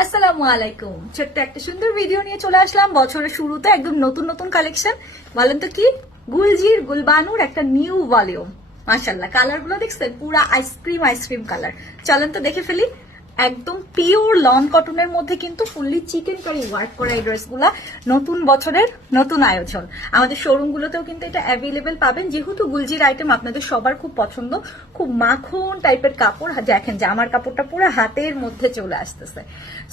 আসসালামু আলাইকুম। ছোট্ট একটা সুন্দর ভিডিও নিয়ে চলে আসলাম। বছরের শুরুতে একদম নতুন নতুন কালেকশন বলেন তো কি? গুলজির গুলবানুর একটা নিউ ভলিউম মাশাল্লাহ কালারগুলো দেখছেন? পুরা আইসক্রিম আইসক্রিম কালার চলেন তো দেখে ফেলি। একদম পিওর লন কটনের মধ্যে কিন্তু ফুললি চিকেন কারি ওয়ার্ক করা এই ড্রেসগুলো নতুন বছরের নতুন আয়োজন। আমাদের শোরুম গুলোতেও কিন্তু এটা অ্যাভেলেবেল পাবেন। যেহেতু গুলজির আইটেম আপনাদের সবার খুব পছন্দ, খুব মাখন টাইপের কাপড় দেখেন জামার কাপড়টা পুরো হাতের মধ্যে চলে আসতেছে।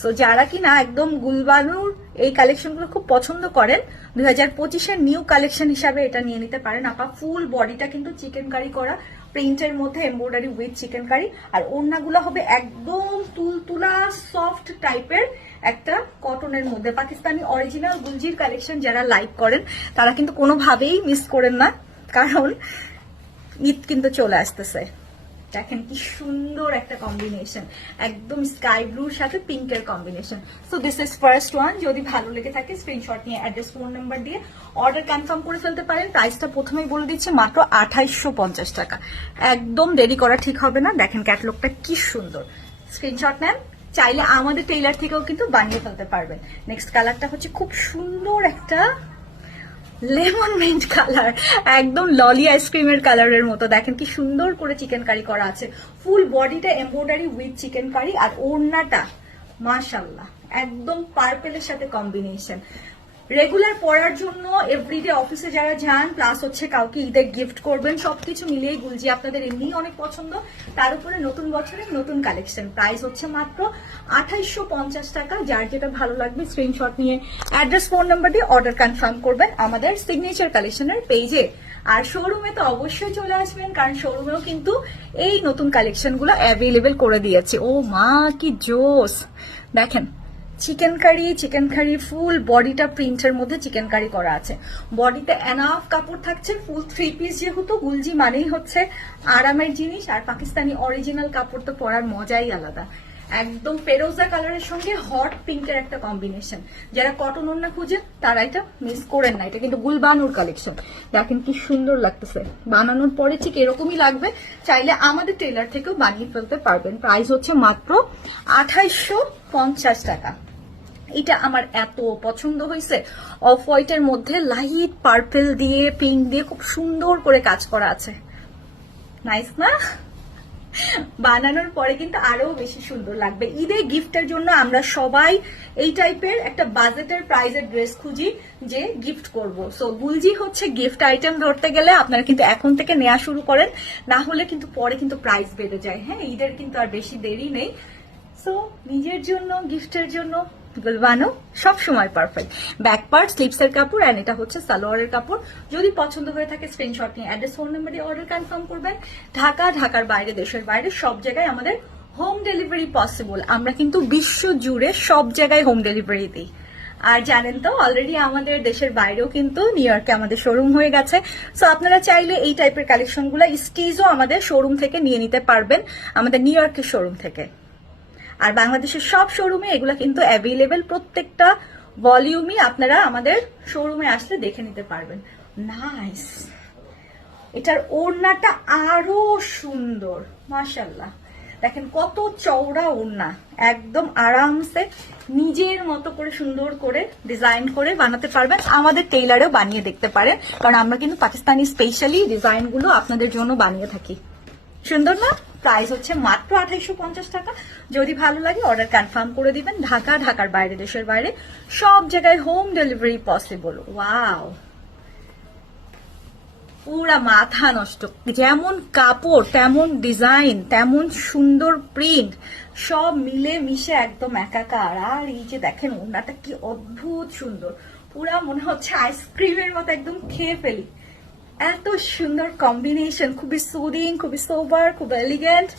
সো যারা কিনা একদম গুলবানুর এই কালেকশনগুলো খুব পছন্দ করেন। দুই হাজার পঁচিশের নিউ কালেকশন হিসাবে এটা নিয়ে নিতে পারেন। আপা ফুল বডিটা কিন্তু চিকেন কারি। করা প্রিন্টের মধ্যে এমব্রয়ডারি উইথ চিকেন কারি আর ওড়নাগুলো হবে একদম তুলতুলা সফট টাইপের একটা কটনের মধ্যে। পাকিস্তানি অরিজিনাল গুলজির কালেকশন যারা লাইক করেন, তারা কিন্তু কোনোভাবেই মিস করেন না। কারণ ঈদ কিন্তু চলে আসতেছে। দেখেন কি সুন্দর একটা কম্বিনেশন একদম স্কাই ব্লুর সাথে পিঙ্কের combination so this is first one যদি ভালো লেগে থাকে স্ক্রিনশট নিয়ে অ্যাড্রেস ফোন নাম্বার দিয়ে অর্ডার কনফার্ম করে ফেলতে পারেন। প্রাইসটা প্রথমেই বলে দিচ্ছি মাত্র আঠাইশশো পঞ্চাশ টাকা। একদম দেরি করা ঠিক হবে না। দেখেন ক্যাটলগটা কি সুন্দর। স্ক্রিনশট নেন। চাইলে আমাদের টেইলার থেকেও কিন্তু বানিয়ে ফেলতে পারবেন। নেক্সট কালারটা হচ্ছে খুব সুন্দর একটা লেমন মিন্ট কালার, একদম ললি আইসক্রিমের কালারের মতো। দেখেন কি সুন্দর করে চিকেন কারি করা আছে। ফুল বডিটা এমব্রয়ডারি উইথ চিকেন কারি আর ওড়নাটা মাশাল্লাহ একদম পার্পেলের সাথে কম্বিনেশন রেগুলার পড়ার জন্য এভরিডে অফিসে যারা যান প্লাস হচ্ছে কাউকে ঈদের গিফট করবেন, সবকিছু মিলিয়ে গুলজি আপনাদের এমনি অনেক পছন্দ। তার উপরে নতুন বছরের নতুন কালেকশন প্রাইস হচ্ছে মাত্র আঠাইশশো পঞ্চাশ টাকা। যার যেটা ভালো লাগবে স্ক্রিনশট নিয়ে অ্যাড্রেস ফোন নাম্বার দিয়ে অর্ডার কনফার্ম করবেন আমাদের সিগনেচার কালেকশনের পেজে আর শোরুমে তো অবশ্যই চলে আসবেন, কারণ শোরুমেও কিন্তু এই নতুন কালেকশনগুলো অ্যাভেলেবেল করে দিয়েছে। ও মা, কি জোস দেখেন চিকেন কারি চিকেন কারি ফুল বডিটা প্রিন্টের মধ্যে চিকেন কারি করা আছে। বডিতে এনাফ কাপড় থাকছে ফুল থ্রি পিস যেহেতু, গুলজি মানেই হচ্ছে আরামের জিনিস, আর পাকিস্তানি অরিজিনাল কাপড় তো পরার মজাই আলাদা। একদম পেরোজা কালারের সঙ্গে হট পিঙ্কের একটা কম্বিনেশন যারা কটন ওড়না খুঁজে, তারা এটা মিস করেন না। এটা কিন্তু গুলবানুর কালেকশন দেখেন কি সুন্দর লাগতেছে। বানানোর পরে ঠিক এরকমই লাগবে। চাইলে আমাদের টেলার থেকেও বানিয়ে ফেলতে পারবেন। প্রাইস হচ্ছে মাত্র আঠাইশো পঞ্চাশ টাকা। এটা আমার এত পছন্দ হয়েছে। অফ হোয়াইটের মধ্যে লাইট পার্পেল দিয়ে, পিঙ্ক দিয়ে খুব সুন্দর করে কাজ করা আছে। নাইস না? বানানোর পরে কিন্তু আরও বেশি সুন্দর লাগবে। ঈদে গিফটের জন্য আমরা সবাই এই টাইপের একটা বাজেটের প্রাইজের ড্রেস খুঁজি যে গিফট করব। সো গুলজি হচ্ছে গিফট আইটেম ধরতে গেলে আপনারা কিন্তু এখন থেকে নেওয়া শুরু করেন। না হলে কিন্তু পরে কিন্তু প্রাইস বেড়ে যায়। হ্যাঁ ঈদের কিন্তু আর বেশি দেরি নেই। সো নিজের জন্য গিফটের জন্য গুলবানো সব সময় পারফেক্ট ব্যাক পার্ট স্লিপস এর কাপড় এন্ড এটা হচ্ছে সালোয়ারের কাপড়। যদি পছন্দ হয়ে থাকে স্ক্রিনশট নিয়ে অ্যাড্রেস ফোন নাম্বার দিয়ে অর্ডার কনফার্ম করবেন। ঢাকা, ঢাকার বাইরে, দেশের বাইরে, সব জায়গায় আমাদের হোম ডেলিভারি পসিবল আমরা কিন্তু বিশ্ব জুড়ে সব জায়গায় হোম ডেলিভারি দিই। আর জানেন তো অলরেডি আমাদের দেশের বাইরেও কিন্তু নিউ ইয়র্কে আমাদের শোরুম হয়ে গেছে। সো আপনারা চাইলে এই টাইপের কালেকশনগুলো স্টিজও আমাদের শোরুম থেকে নিয়ে নিতে পারবেন, আমাদের নিউ ইয়র্কের শোরুম থেকে। আর বাংলাদেশের সব শোরুমে এগুলো কিন্তু অ্যাভেলেবেল প্রত্যেকটা ভলিউমই আপনারা আমাদের শোরুমে আসলে দেখে নিতে পারবেন। নাইস এটার ওড়নাটা আরও সুন্দর মাশাল্লাহ দেখেন কত চওড়া ওড়না, একদম আরামসে নিজের মতো করে সুন্দর করে ডিজাইন করে বানাতে পারবেন। আমাদের টেইলারেও বানিয়ে দেখতে পারেন, কারণ আমরা কিন্তু পাকিস্তানি স্পেশালি ডিজাইনগুলো আপনাদের জন্য বানিয়ে থাকি। সুন্দর না? প্রাইস হচ্ছে মাত্র আঠাইশো পঞ্চাশ টাকা। যদি ভালো লাগে অর্ডার কনফার্ম করে দিবেন। ঢাকা, ঢাকার বাইরে, দেশের বাইরে। সব জায়গায় হোম ডেলিভারি পসিবল ওয়াও পুরা মাথা নষ্ট। যেমন কাপড়, তেমন ডিজাইন তেমন সুন্দর প্রিন্ট সব মিলে মিশে একদম একাকার। আর এই যে দেখেন, ওনাটা কি অদ্ভুত সুন্দর। পুরা মনে হচ্ছে আইসক্রিমের মতো একদম খেয়ে ফেলি। এত সুন্দর কম্বিনেশন খুবই সুদিং খুবই সোবার খুব এলিগেন্ট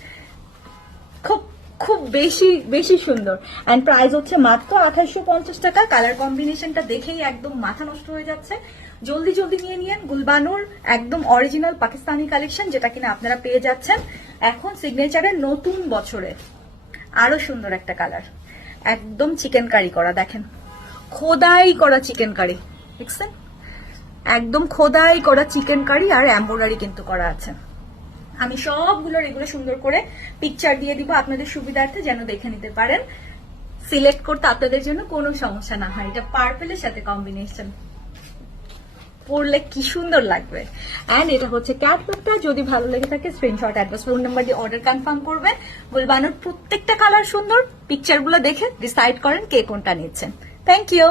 খুব খুব বেশি বেশি সুন্দর। অ্যান্ড প্রাইস হচ্ছে মাত্র আঠাশশো পঞ্চাশ টাকা। কালার কম্বিনেশনটা দেখেই একদম মাথা নষ্ট হয়ে যাচ্ছে। জলদি জলদি নিয়ে নিয়েন গুলবানুর একদম অরিজিনাল পাকিস্তানি কালেকশন যেটা কিনা আপনারা পেয়ে যাচ্ছেন এখন সিগনেচারের নতুন বছরে। আরও সুন্দর একটা কালার একদম চিকেন কারি করা, দেখেন। খোদাই করা চিকেন কারি দেখছেন? একদম খোদাই করা চিকেন কারি আর এম্বোরারি কিন্তু করা আছে। আমি সবগুলোর এগুলো সুন্দর করে পিকচার দিয়ে দিব আপনাদের সুবিধার্থে, যেন দেখে নিতে পারেন। সিলেক্ট করতে আপনাদের জন্য কোনো সমস্যা না হয়। এটা পার্পেলের সাথে কম্বিনেশন পরলে কি সুন্দর লাগবে। অ্যান্ড এটা হচ্ছে ক্যাটলগটা যদি ভালো লেগে থাকে স্ক্রিনশট অ্যাড্রেস ফোন নাম্বার দিয়ে অর্ডার কনফার্ম করবেন। গুলবানুর প্রত্যেকটা কালার সুন্দর। পিকচারগুলো দেখে ডিসাইড করেন কে কোনটা নিচ্ছেন থ্যাংক ইউ